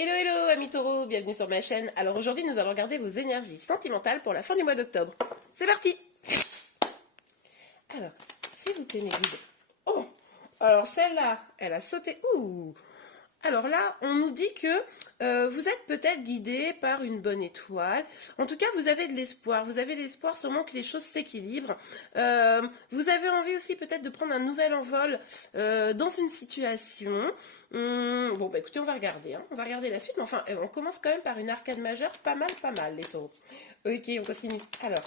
Hello hello amis taureaux, bienvenue sur ma chaîne. Alors aujourd'hui nous allons regarder vos énergies sentimentales pour la fin du mois d'octobre. C'est parti. Alors, s'il vous plaît mes guides. Oh, alors celle-là, elle a sauté. Ouh. Alors là, on nous dit que vous êtes peut-être guidé par une bonne étoile. En tout cas, vous avez de l'espoir. Vous avez l'espoir sûrement que les choses s'équilibrent. Vous avez envie aussi peut-être de prendre un nouvel envol dans une situation. Bon, bah écoutez, on va regarder. Hein. On va regarder la suite. Mais enfin, on commence quand même par une arcade majeure. Pas mal, les taureaux. Ok, on continue. Alors,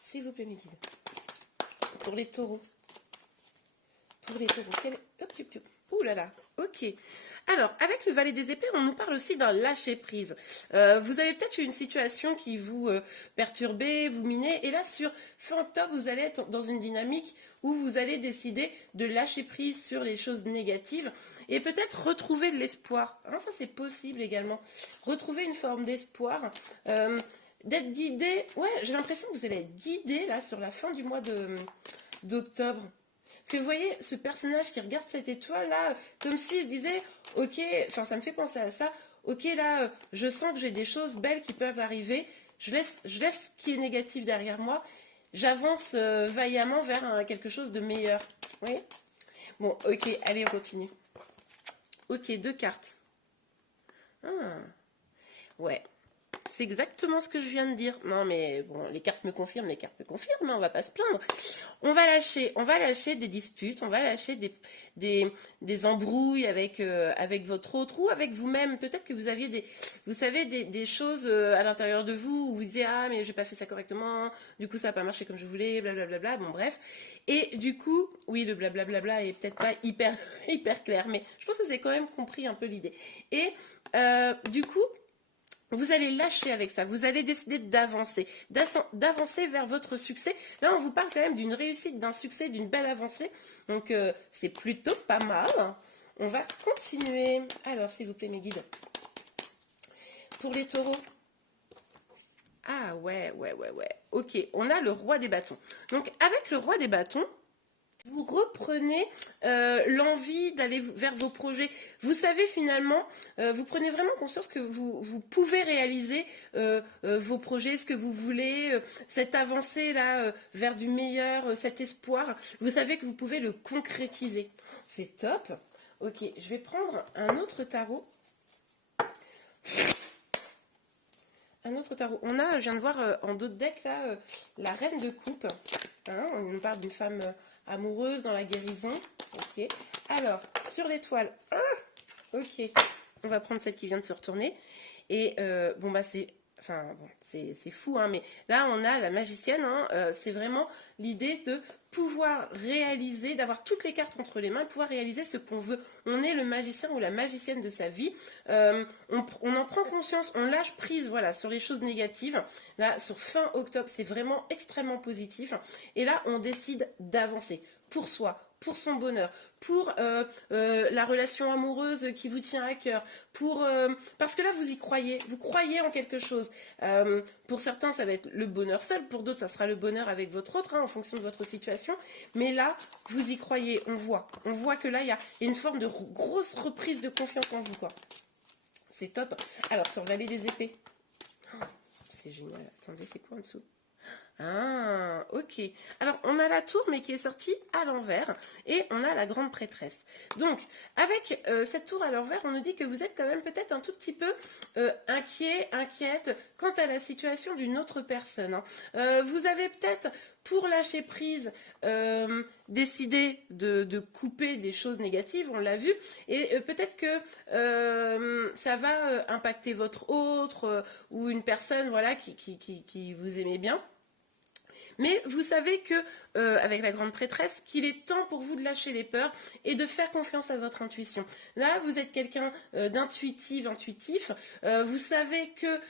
s'il vous plaît, mes guides. Pour les taureaux. Hop, hop, hop. Ouh là là. Ok. Alors, avec le valet des épées, on nous parle aussi d'un lâcher-prise. Vous avez peut-être eu une situation qui vous perturbait, vous minait, et là, sur fin octobre, vous allez être dans une dynamique où vous allez décider de lâcher prise sur les choses négatives et peut-être retrouver de l'espoir. Hein, ça, c'est possible également. Retrouver une forme d'espoir, d'être guidé. Ouais, j'ai l'impression que vous allez être guidé, là, sur la fin du mois d'octobre. Parce que vous voyez, ce personnage qui regarde cette étoile-là, comme s'il se disait, ok, enfin ça me fait penser à ça, ok là, je sens que j'ai des choses belles qui peuvent arriver, je laisse ce qui est négatif derrière moi, j'avance vaillamment vers quelque chose de meilleur. Oui. Bon, ok, allez, on continue. Ok, 2 cartes. Ah, ouais. C'est exactement ce que je viens de dire. Non, mais bon, les cartes me confirment, hein, on va pas se plaindre. On va lâcher des disputes, on va lâcher des embrouilles avec votre autre ou avec vous-même. Peut-être que vous aviez des choses à l'intérieur de vous où vous disiez ah mais j'ai pas fait ça correctement, du coup ça n'a pas marché comme je voulais, blablabla. Bon bref. Et du coup, oui le blablabla est peut-être pas hyper hyper clair, mais je pense que vous avez quand même compris un peu l'idée. Et du coup. Vous allez lâcher avec ça, vous allez décider d'avancer vers votre succès. Là, on vous parle quand même d'une réussite, d'un succès, d'une belle avancée. Donc, c'est plutôt pas mal. On va continuer. Alors, s'il vous plaît, mes guides. Pour les taureaux. Ah, ouais. Ok, on a le roi des bâtons. Donc, avec le roi des bâtons, vous reprenez l'envie d'aller vers vos projets. Vous savez finalement, vous prenez vraiment conscience que vous pouvez réaliser vos projets, ce que vous voulez, cette avancée-là vers du meilleur, cet espoir. Vous savez que vous pouvez le concrétiser. C'est top. Ok, je vais prendre un autre tarot. On a, je viens de voir en dos de deck, là, la reine de coupe. Hein, on nous parle d'une femme amoureuse dans la guérison. Ok. Alors, sur l'étoile. Ok. On va prendre celle qui vient de se retourner. Et bon, bah, c'est. Enfin, bon, c'est fou, hein, mais là, on a la magicienne. Hein, c'est vraiment l'idée de pouvoir réaliser, d'avoir toutes les cartes entre les mains, pouvoir réaliser ce qu'on veut. On est le magicien ou la magicienne de sa vie. On en prend conscience, on lâche prise, voilà, sur les choses négatives. Là, sur fin octobre, c'est vraiment extrêmement positif. Et là, on décide d'avancer pour soi, pour son bonheur, pour la relation amoureuse qui vous tient à cœur, parce que là vous croyez en quelque chose. Pour certains ça va être le bonheur seul, pour d'autres ça sera le bonheur avec votre autre, hein, en fonction de votre situation, mais là vous y croyez, on voit que là il y a une forme de grosse reprise de confiance en vous, quoi. C'est top. Alors sur Valet des épées, c'est génial, attendez, c'est quoi en dessous? Ah, ok. Alors, on a la tour, mais qui est sortie à l'envers, et on a la grande prêtresse. Donc, avec cette tour à l'envers, on nous dit que vous êtes quand même peut-être un tout petit peu inquiète quant à la situation d'une autre personne. Hein. Vous avez peut-être, pour lâcher prise, décidé de couper des choses négatives, on l'a vu, et peut-être que ça va impacter votre autre ou une personne, voilà, qui vous aimait bien. Mais vous savez que, avec la grande prêtresse, qu'il est temps pour vous de lâcher les peurs et de faire confiance à votre intuition. Là, vous êtes quelqu'un intuitif. Vous savez que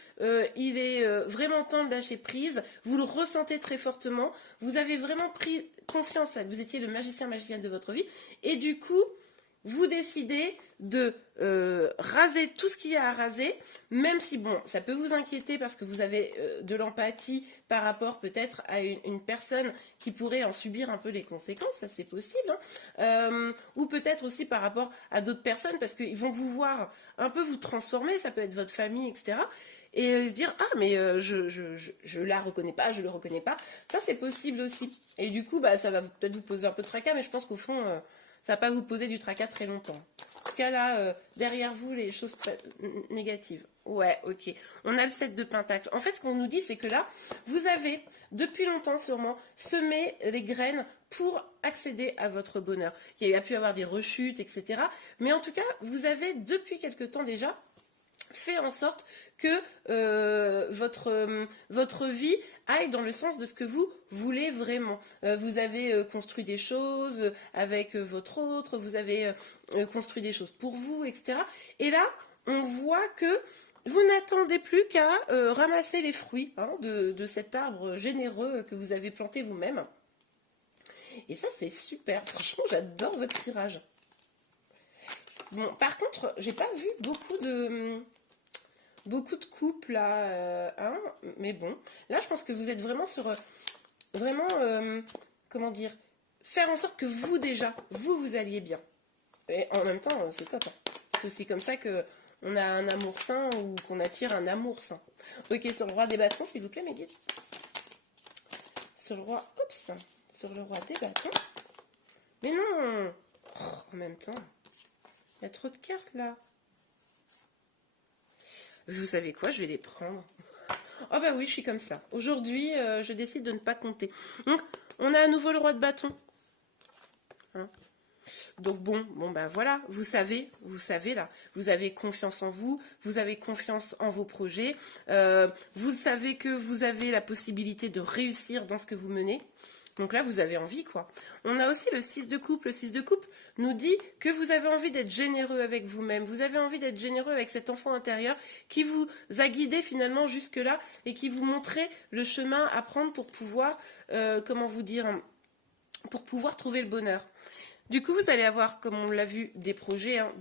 il est vraiment temps de lâcher prise. Vous le ressentez très fortement. Vous avez vraiment pris conscience que vous étiez le magicienne de votre vie. Et du coup, vous décidez de raser tout ce qu'il y a à raser, même si, bon, ça peut vous inquiéter parce que vous avez de l'empathie par rapport peut-être à une personne qui pourrait en subir un peu les conséquences, ça c'est possible, hein. Ou peut-être aussi par rapport à d'autres personnes parce qu'ils vont vous voir un peu vous transformer, ça peut être votre famille, etc. Et se dire, ah mais je la reconnais pas, je le reconnais pas, ça c'est possible aussi. Et du coup, bah, ça va peut-être vous poser un peu de tracas, mais je pense qu'au fond, ça va pas vous poser du tracas très longtemps. En tout cas là, derrière vous, les choses négatives. Ouais, ok. On a le 7 de Pentacle. En fait, ce qu'on nous dit, c'est que là, vous avez, depuis longtemps sûrement, semé les graines pour accéder à votre bonheur. Il y a pu avoir des rechutes, etc. Mais en tout cas, vous avez, depuis quelque temps déjà, fait en sorte que votre vie aille dans le sens de ce que vous voulez vraiment. Vous avez construit des choses avec votre autre, vous avez construit des choses pour vous, etc. Et là, on voit que vous n'attendez plus qu'à ramasser les fruits, hein, de cet arbre généreux que vous avez planté vous-même. Et ça, c'est super. Franchement, j'adore votre tirage. Bon, par contre, j'ai pas vu beaucoup de couples là, hein, mais bon, là je pense que vous êtes vraiment sur, vraiment, comment dire, faire en sorte que vous déjà, vous alliez bien. Et en même temps, c'est top, hein. C'est aussi comme ça que on a un amour sain ou qu'on attire un amour sain. Ok, sur le roi des bâtons, s'il vous plaît, mes guides. Sur le roi, oups, sur le roi des bâtons. Mais non, oh, en même temps, il y a trop de cartes là. Vous savez quoi, je vais les prendre. Oh bah oui, je suis comme ça. Aujourd'hui, je décide de ne pas compter. Donc, on a à nouveau le roi de bâton. Hein. Donc bon, bah voilà, vous savez là, vous avez confiance en vous, vous avez confiance en vos projets, vous savez que vous avez la possibilité de réussir dans ce que vous menez. Donc là, vous avez envie, quoi. On a aussi le 6 de coupe. Le 6 de coupe nous dit que vous avez envie d'être généreux avec vous-même. Vous avez envie d'être généreux avec cet enfant intérieur qui vous a guidé finalement jusque-là et qui vous montrait le chemin à prendre pour pouvoir, comment vous dire, pour pouvoir trouver le bonheur. Du coup, vous allez avoir, comme on l'a vu, des projets, hein,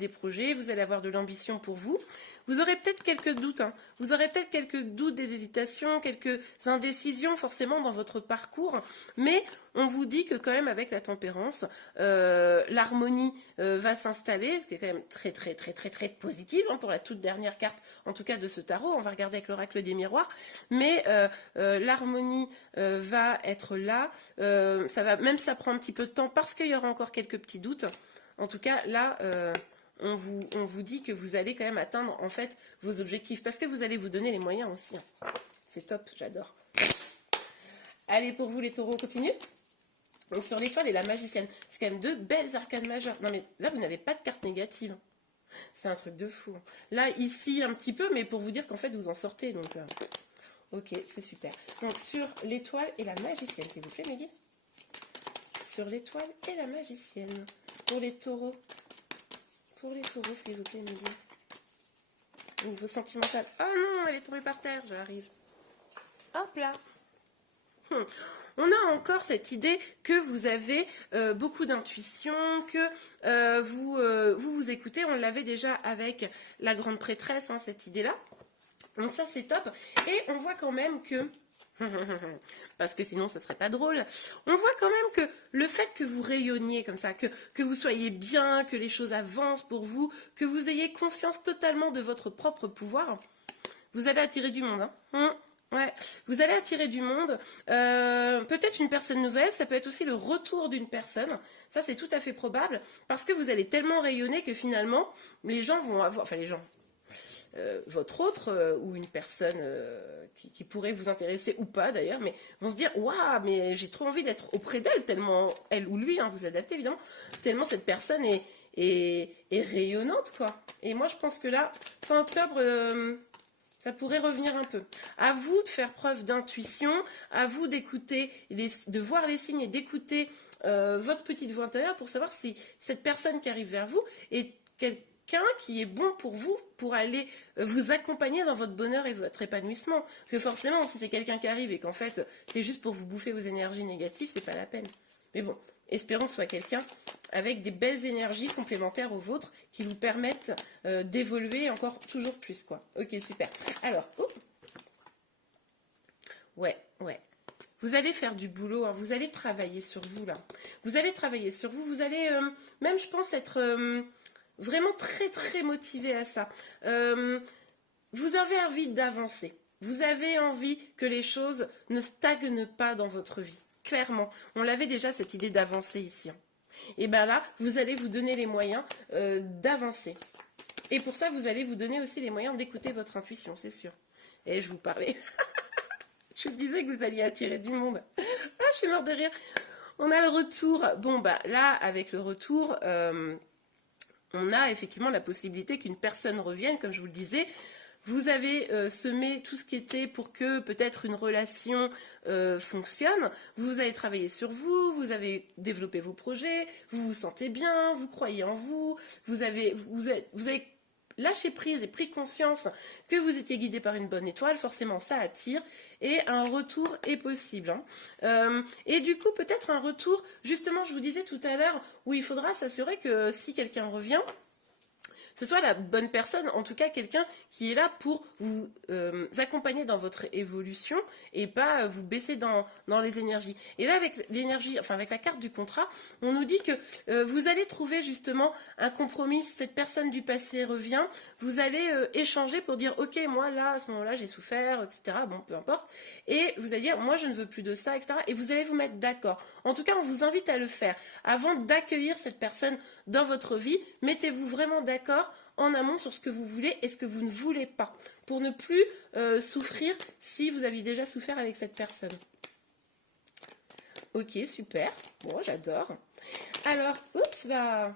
vous allez avoir de l'ambition pour vous. Vous aurez peut-être quelques doutes, hein. Vous aurez peut-être quelques doutes, des hésitations, quelques indécisions forcément dans votre parcours, mais on vous dit que quand même avec la tempérance, l'harmonie va s'installer, ce qui est quand même très très très très très positif, hein, pour la toute dernière carte, en tout cas de ce tarot. On va regarder avec l'oracle des miroirs, mais l'harmonie va être là. Ça va même ça prend un petit peu de temps parce qu'il y aura encore quelques petits doutes. En tout cas, là, on vous dit que vous allez quand même atteindre en fait vos objectifs parce que vous allez vous donner les moyens aussi. Hein. C'est top, j'adore. Allez, pour vous les taureaux, on continue. Donc, sur l'étoile et la magicienne, c'est quand même deux belles arcanes majeures. Non mais là, vous n'avez pas de carte négative. C'est un truc de fou. Là, ici, un petit peu, mais pour vous dire qu'en fait, vous en sortez. Donc, ok, c'est super. Donc, sur l'étoile et la magicienne, s'il vous plaît, Meggy. Sur l'étoile et la magicienne. Pour les taureaux. Pour les taureaux, s'il vous plaît, Meggy. Au niveau sentimental. Oh non, elle est tombée par terre, j'arrive. Hop là. On a encore cette idée que vous avez beaucoup d'intuition, que vous écoutez. On l'avait déjà avec la grande prêtresse, hein, cette idée-là. Donc ça, c'est top. Et on voit quand même que... parce que sinon, ce serait pas drôle. On voit quand même que le fait que vous rayonniez comme ça, que vous soyez bien, que les choses avancent pour vous, que vous ayez conscience totalement de votre propre pouvoir, vous allez attirer du monde. Hein. Ouais, vous allez attirer du monde, peut-être une personne nouvelle, ça peut être aussi le retour d'une personne, ça c'est tout à fait probable, parce que vous allez tellement rayonner que finalement, les gens vont avoir, enfin les gens, votre autre ou une personne qui pourrait vous intéresser ou pas d'ailleurs, mais vont se dire, waouh, mais j'ai trop envie d'être auprès d'elle, tellement, elle ou lui, hein, vous adaptez évidemment, tellement cette personne est rayonnante, quoi. Et moi je pense que là, fin octobre... ça pourrait revenir un peu. À vous de faire preuve d'intuition, à vous d'écouter, de voir les signes et d'écouter votre petite voix intérieure pour savoir si cette personne qui arrive vers vous est quelqu'un qui est bon pour vous, pour aller vous accompagner dans votre bonheur et votre épanouissement. Parce que forcément, si c'est quelqu'un qui arrive et qu'en fait, c'est juste pour vous bouffer vos énergies négatives, c'est pas la peine. Mais bon, espérons que ce soit quelqu'un avec des belles énergies complémentaires aux vôtres qui vous permettent d'évoluer encore toujours plus, quoi. Ok, super. Alors, ouais. Vous allez faire du boulot, hein, vous allez travailler sur vous, là. Vous allez travailler sur vous, vous allez même, je pense, être vraiment très, très motivé à ça. Vous avez envie d'avancer. Vous avez envie que les choses ne stagnent pas dans votre vie. Clairement, on l'avait déjà cette idée d'avancer ici. Hein. Et bien là, vous allez vous donner les moyens d'avancer. Et pour ça, vous allez vous donner aussi les moyens d'écouter votre intuition, c'est sûr. Et je vous parlais. Je vous disais que vous alliez attirer du monde. Ah, je suis morte de rire. On a le retour. Bon, bah là, avec le retour, on a effectivement la possibilité qu'une personne revienne, comme je vous le disais. Vous avez semé tout ce qui était pour que peut-être une relation fonctionne. Vous avez travaillé sur vous, vous avez développé vos projets, vous vous sentez bien, vous croyez en vous, vous avez lâché prise et pris conscience que vous étiez guidé par une bonne étoile. Forcément, ça attire et un retour est possible. Hein. Et du coup, peut-être un retour, justement, je vous disais tout à l'heure, où il faudra s'assurer que si quelqu'un revient, ce soit la bonne personne, en tout cas quelqu'un qui est là pour vous accompagner dans votre évolution et pas vous baisser dans les énergies. Et là, avec l'énergie, enfin avec la carte du contrat, on nous dit que vous allez trouver justement un compromis. Si cette personne du passé revient, vous allez échanger pour dire ok, moi là, à ce moment-là, j'ai souffert, etc. Bon, peu importe. Et vous allez dire moi, je ne veux plus de ça, etc. Et vous allez vous mettre d'accord. En tout cas, on vous invite à le faire. Avant d'accueillir cette personne dans votre vie, mettez-vous vraiment d'accord en amont sur ce que vous voulez et ce que vous ne voulez pas, pour ne plus souffrir si vous aviez déjà souffert avec cette personne. Ok, super. Bon, j'adore. Alors, oups là.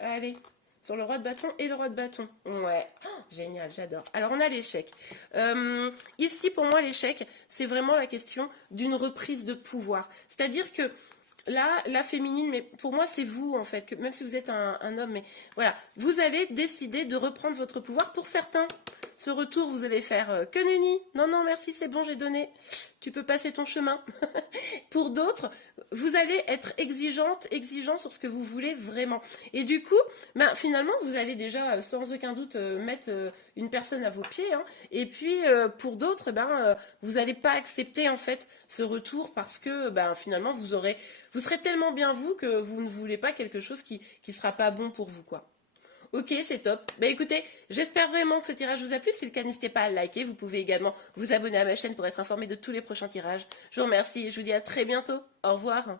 Allez, sur le roi de bâton et le roi de bâton. Ouais, oh, génial, j'adore. Alors, on a l'échec. Ici, pour moi, l'échec, c'est vraiment la question d'une reprise de pouvoir. C'est-à-dire que là, la féminine, mais pour moi, c'est vous, en fait, que même si vous êtes un homme, mais voilà, vous allez décider de reprendre votre pouvoir. Pour certains, ce retour, vous allez faire que nenni. Non, non, merci, c'est bon, j'ai donné. Tu peux passer ton chemin. Pour d'autres, vous allez être exigeant sur ce que vous voulez vraiment. Et du coup, ben, finalement, vous allez déjà, sans aucun doute, mettre une personne à vos pieds. Hein. Et puis, pour d'autres, vous n'allez pas accepter, en fait, ce retour parce que, finalement, vous serez tellement bien vous que vous ne voulez pas quelque chose qui sera pas bon pour vous, quoi. Ok, c'est top. Écoutez, j'espère vraiment que ce tirage vous a plu. Si c'est le cas, n'hésitez pas à le liker. Vous pouvez également vous abonner à ma chaîne pour être informé de tous les prochains tirages. Je vous remercie et je vous dis à très bientôt. Au revoir.